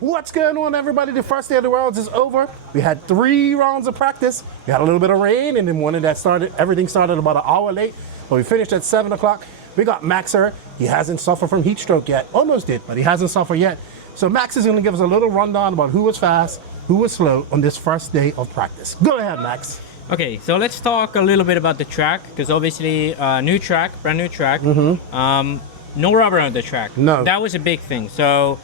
What's going on, everybody? The first day of the Worlds is over. We had 3 rounds of practice. We had a little bit of rain, and then everything started about an hour late, but we finished at 7 o'clock. We got Max here. He hasn't suffered from heat stroke yet. Almost did, but he hasn't suffered yet. So Max is going to give us a little rundown about who was fast, who was slow on this first day of practice. Go ahead, Max. Okay, so let's talk a little bit about the track, because obviously new track, brand new track. No rubber on the track. No. That was a big thing. So,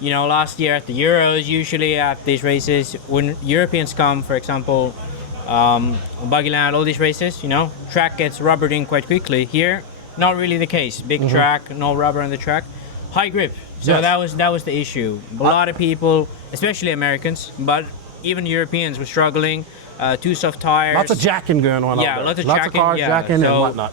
you know, last year at the Euros, usually at these races, when Europeans come, for example, Buggyland, all these races, you know, track gets rubbered in quite quickly. Here, not really the case. Big track, no rubber on the track, high grip. So Yes. that was the issue. A lot of people, especially Americans, but even Europeans were struggling. Too soft tires. Lots of jacking going on out Yeah, there. lots of Lots of jacking, cars yeah. jacking and So- whatnot.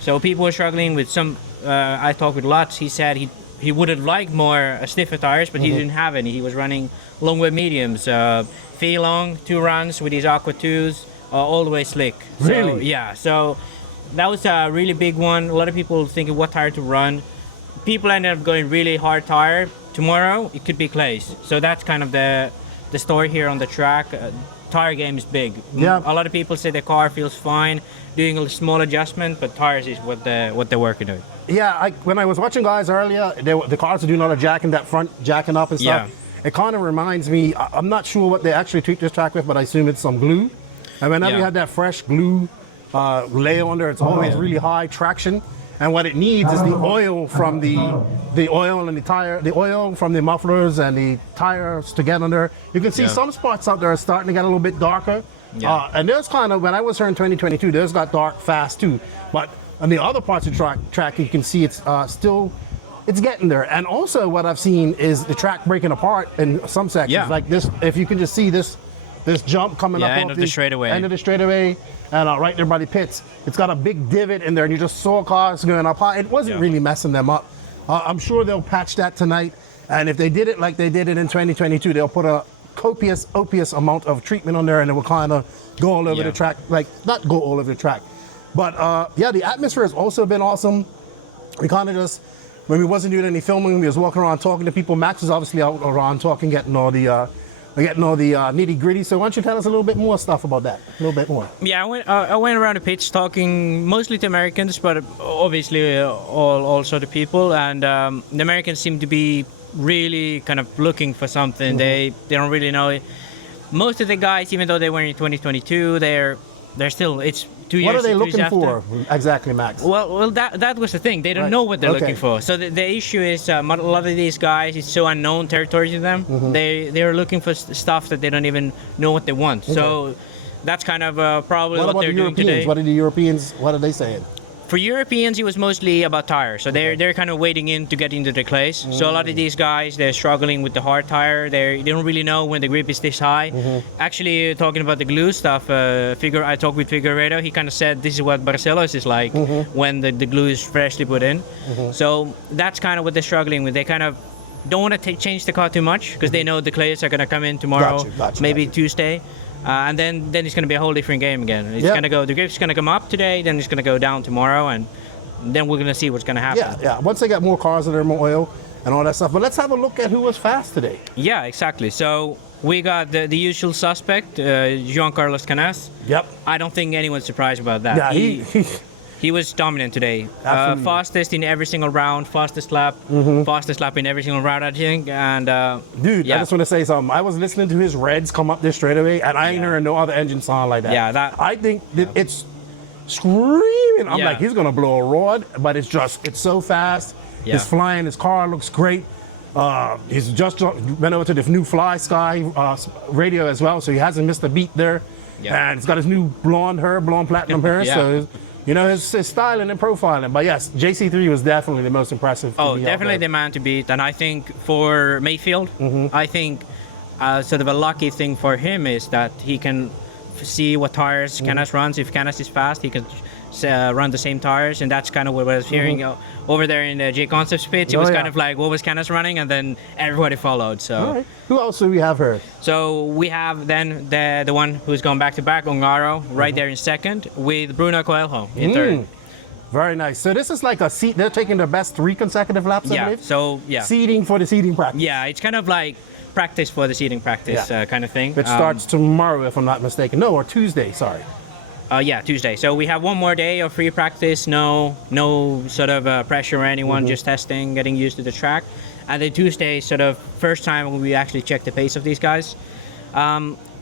So people were struggling with some. I talked with Lutz. He said he would have liked more stiffer tires, but he didn't have any. He was running long wave mediums. Fei Long 2 runs with his Aqua 2s, all the way slick. So, Really? yeah. So that was a really big one. A lot of people thinking what tire to run. People ended up going really hard tire. Tomorrow it could be clays. So that's kind of the story here on the track. Tire game is big. Yeah. A lot of people say the car feels fine, doing a small adjustment, but tires is what they're working on. Yeah, when I was watching guys earlier, the cars are doing all the jacking, that front jacking up and stuff. Yeah. It kind of reminds me, I'm not sure what they actually treat this track with, but I assume it's some glue. And whenever you Yeah. have that fresh glue layer on there, it's always really high traction. And what it needs is the oil from the oil and the tire, the oil from the mufflers and the tires to get under. You can see Yeah. some spots out there are starting to get a little bit darker. Yeah. And there's kind of, when I was here in 2022, those got dark fast too. But on the other parts of the track, you can see it's still, it's getting there. And also what I've seen is the track breaking apart in some sections. Yeah. Like this, if you can just see this jump coming up end off of the straightaway. End of the straightaway, and right there by the pits. It's got a big divot in there, and you just saw cars going up high. It wasn't Yeah. really messing them up. I'm sure they'll patch that tonight. And if they did it like they did it in 2022, they'll put a copious amount of treatment on there, and it will kind of go all over Yeah. the track. Like, not go all over the track. But yeah, the atmosphere has also been awesome. We kind of just, when we wasn't doing any filming, we was walking around talking to people. Max is obviously out around talking, getting all the nitty gritty. So why don't you tell us a little bit more stuff about that? A little bit more. Yeah, I went around the pitch talking mostly to Americans, but obviously all sort of people. And the Americans seem to be really kind of looking for something. They don't really know it. Most of the guys, even though they were in 2022, they're still, it's 2 years. What are they 2 years looking after. for exactly, Max? Well, that was the thing. They don't Right. know what they're Okay. looking for. So the issue is a lot of these guys, it's so unknown territory to them. They're looking for stuff that they don't even know what they want. So that's kind of probably What what about they're the doing Europeans? today. What are the Europeans? What are they saying? For Europeans, it was mostly about tires. So they're kind of waiting in to get into the clays. So a lot of these guys, they're struggling with the hard tire. They don't really know when the grip is this high. Actually, talking about the glue stuff, I talked with Figueiredo. He kind of said this is what Barcelos is like when the glue is freshly put in. So that's kind of what they're struggling with. They kind of don't want to change the car too much because they know the clays are going to come in tomorrow, maybe Tuesday. And then it's going to be a whole different game again. It's going to go, the grip's going to come up today, then it's going to go down tomorrow, and then we're going to see what's going to happen. Yeah. Once they get more cars that are more oil and all that stuff. But let's have a look at who was fast today. Yeah, exactly. So we got the usual suspect, Joan Carlos Canas. Yep. I don't think anyone's surprised about that. Yeah, He was dominant today. Absolutely. Fastest in every single round, fastest lap in every single round, I think. And dude, yeah. I just want to say something. I was listening to his Reds come up there straight away, and I ain't heard no other engine sound like that. Yeah, I think that it's screaming. I'm Yeah. like, he's gonna blow a rod, but it's so fast. Yeah. It's flying. His car looks great. He's just went over to the new Fly Sky radio as well, so he hasn't missed a beat there. Yeah. And he's got his new blonde platinum hair. Yeah. So. You know, his styling and profiling. But yes, JC3 was definitely the most impressive. Oh, definitely the man to beat. And I think for Mayfield, I think sort of a lucky thing for him is that he can see what tires Canas runs. If Canas is fast, he can run the same tires. And that's kind of what I was hearing over there in the J Concepts pits. It was kind of like, what was Canas running? And then everybody followed. So. All right. Who else do we have here? So we have then the one who's going back to back, Ongaro, right there in second, with Bruno Coelho in third. Very nice. So this is like a seat. They're taking their best 3 consecutive laps, I Yeah. believe? So yeah. Seeding for the seeding practice. Yeah, it's kind of like practice for the seating practice kind of thing. It starts tomorrow, if I'm not mistaken. No, or Tuesday, sorry. Yeah, Tuesday. So we have one more day of free practice. No sort of pressure or anyone. Just testing, getting used to the track. And then Tuesday, sort of first time when we actually check the pace of these guys.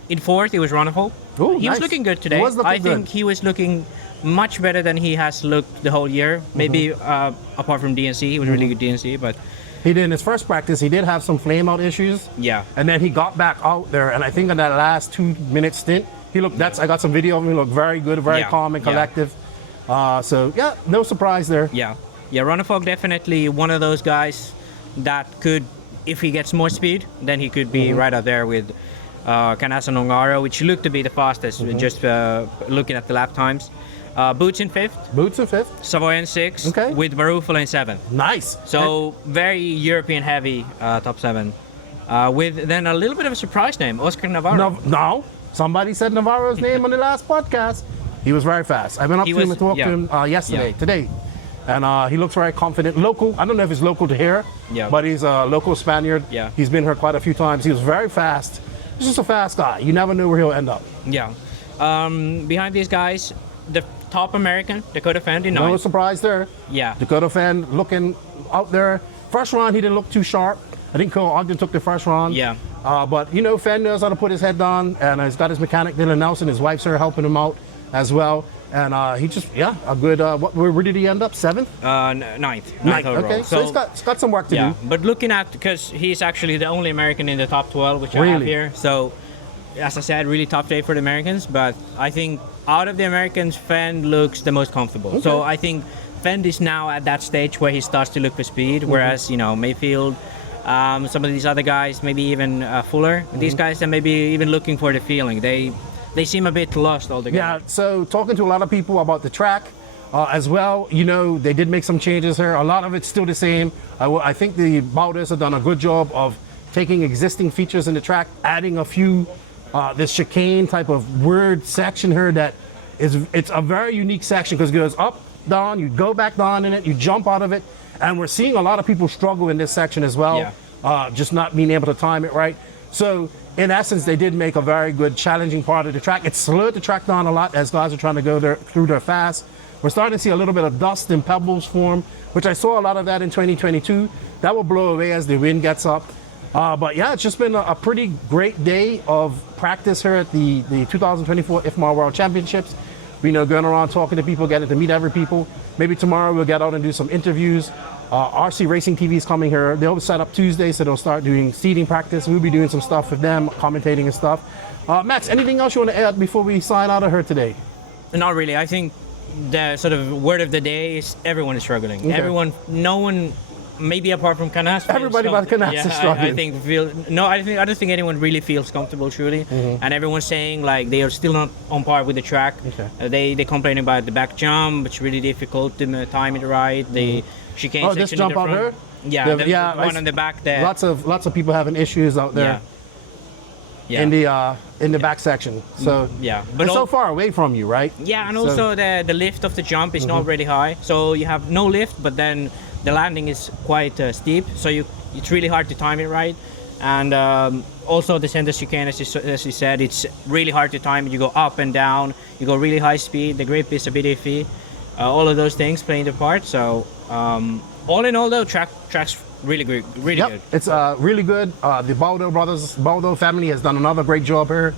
In fourth, it was Ronald. Ooh, He was nice. looking good today. He was looking I think good. he was looking much better than he has looked the whole year. Maybe apart from DNC, he was really good DNC, but He did in his first practice, he did have some flame out issues. yeah. And then he got back out there, and I think in that last 2-minute stint, he looked. I got some video of him. He looked very good, very Yeah, calm and yeah. collective. So yeah, no surprise there. Yeah, Ronafog definitely one of those guys that could, if he gets more speed, then he could be right up there with Canassa and Ongaro, which looked to be the fastest, just looking at the lap times. Boots in fifth, Boots in fifth. Savoy in sixth, Okay. with Barufalo in seventh. Nice. So very European heavy top 7. With then a little bit of a surprise name, Oscar Navarro. No, somebody said Navarro's name on the last podcast. He was very fast. I went up He to him was- and talked to him today. And he looks very confident. Local, I don't know if he's local to here, Yeah. but he's a local Spaniard. Yeah. He's been here quite a few times. He was very fast. He's just a fast guy. You never know where he'll end up. Yeah. Behind these guys, the top American, Dakota Fendt in No ninth. surprise there. Yeah. Dakota Fendt looking out there. First round, he didn't look too sharp. I think Cole Ogden took the first round. Yeah. But, Fendt knows how to put his head down, and he's got his mechanic, Dylan Nelson. His wife's here helping him out as well. And he just, a good, where did he end up? 7th? Ninth Ninth. overall. Okay, so he's got some work to yeah, do. but looking at, because he's actually the only American in the top 12, which I have Really? here. So, as I said, really tough day for the Americans. But I think out of the Americans, Fendt looks the most comfortable. So I think Fendt is now at that stage where he starts to look for speed, whereas Mayfield, some of these other guys, maybe even Fuller, these guys are maybe even looking for the feeling. They seem a bit lost altogether. Yeah, so talking to a lot of people about the track as well, they did make some changes here. A lot of it's still the same. I think the Bowders have done a good job of taking existing features in the track, adding a few, this chicane type of weird section here that it's a very unique section because it goes up, down, you go back down in it, you jump out of it. And we're seeing a lot of people struggle in this section as well, just not being able to time it right. So in essence, they did make a very good challenging part of the track. It slowed the track down a lot as guys are trying to go through there fast. We're starting to see a little bit of dust and pebbles form, which I saw a lot of that in 2022. That will blow away as the wind gets up. But yeah, it's just been a pretty great day of practice here at the 2024 IFMAR World Championships. Going around talking to people, getting to meet every people. Maybe tomorrow we'll get out and do some interviews. RC Racing TV is coming here. They'll set up Tuesday, so they'll start doing seating practice. We'll be doing some stuff with them, commentating and stuff. Max, anything else you want to add before we sign out of here today? Not really. I think the sort of word of the day is everyone is struggling. Okay. No one, maybe apart from Canas. Everybody but Canas is struggling. I don't think anyone really feels comfortable truly. And everyone's saying like they are still not on par with the track. Okay. They complain about the back jump. It's really difficult to time it right. The chicane section this in jump the out front. here? Yeah, the I one on the back there. Lots of people having issues out there Yeah. in the back section. So but it's so far away from you, right? Yeah, and So- also the lift of the jump is not really high, so you have no lift, but then the landing is quite steep, so it's really hard to time it right. And also the center chicane, as you said, it's really hard to time. You go up and down, you go really high speed, the grip is a bit iffy. All of those things playing their part. So all in all, though, track's really good, really good. It's really good. The Baldo family has done another great job here,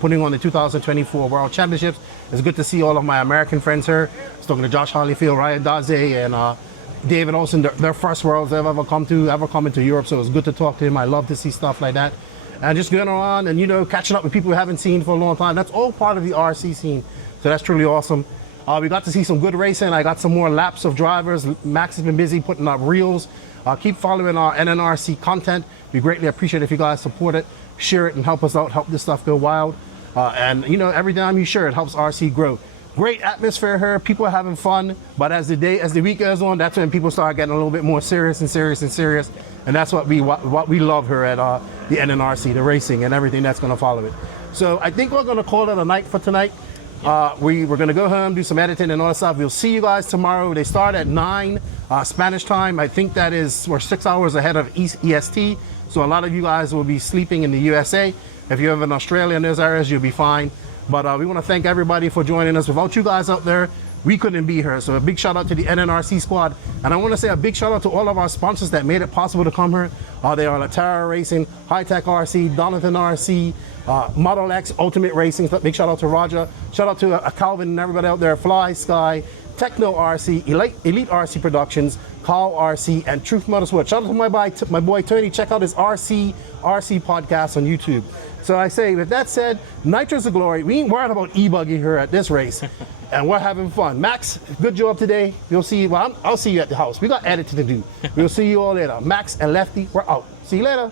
putting on the 2024 World Championships. It's good to see all of my American friends here. I was talking to Josh Hollyfield, Ryan Daze, and David Olsen. Their first Worlds they've ever come into Europe, so it's good to talk to him. I love to see stuff like that. And just going around and, catching up with people we haven't seen for a long time. That's all part of the RC scene. So that's truly awesome. We got to see some good racing. I got some more laps of drivers. Max has been busy putting up reels. Keep following our NNRC content. We greatly appreciate it if you guys support it, share it, and help us out, help this stuff go wild. And every time you share it helps RC grow. Great atmosphere here. People are having fun. But as the week goes on, that's when people start getting a little bit more serious. And that's what we love here at the NNRC, the racing and everything that's going to follow it. So I think we're going to call it a night for tonight. We're going to go home, do some editing and all that stuff. We'll see you guys tomorrow. They start at 9 Spanish time. I think that is, we're 6 hours ahead of EST. So a lot of you guys will be sleeping in the USA. If you live in Australia and those areas, you'll be fine. But we want to thank everybody for joining us. Without you guys out there, we couldn't be here. So a big shout out to the NNRC squad. And I want to say a big shout out to all of our sponsors that made it possible to come here. They are Latara Racing, High Tech RC, Donington RC, Model X, Ultimate Racing. Big shout out to Roger. Shout out to Calvin and everybody out there, Fly Sky, Techno RC, Elite RC Productions, Call RC, and Truth Motorsport. Shout out to my boy Tony. Check out his RC podcast on YouTube. So I say, with that said, Nitro's a glory. We ain't worried about e-buggy here at this race. And we're having fun. Max, good job today. You'll see, well, I'll see you at the house. We got editing to do. We'll see you all later. Max and Lefty, we're out. See you later.